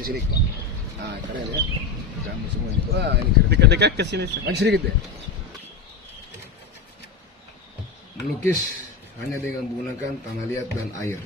sini Pak. Nah, keren ya. Kamu semua ini. Wah, ini keren. Dekat-dekat ke sini. Maju sedikit deh. Melukis hanya dengan menggunakan tanah liat dan air.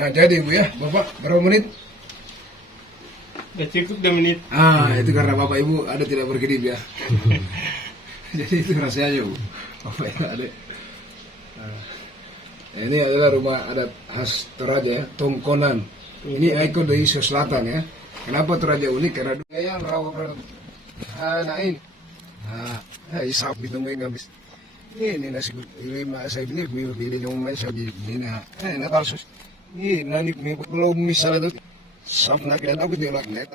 Nah, jadi Bu ya, Bapak berapa menit? Udah cukup 2 menit. Itu karena Bapak Ibu ada tidak berkedip ya. Jadi itu rahasianya Bu. Bapak Ibu ada. Nah, ini adalah rumah adat khas Toraja ya, Tongkonan. Ini ikon dari Sulawesi Selatan ya. Kenapa Toraja unik? Karena dulunya rawa nah ini. Isap ditungguin habis. Ini nasi lima saya ini pilih yang main saya ini nah talsus. Ini nanti belum misalnya tuh sop nak kita tahu dia nak net.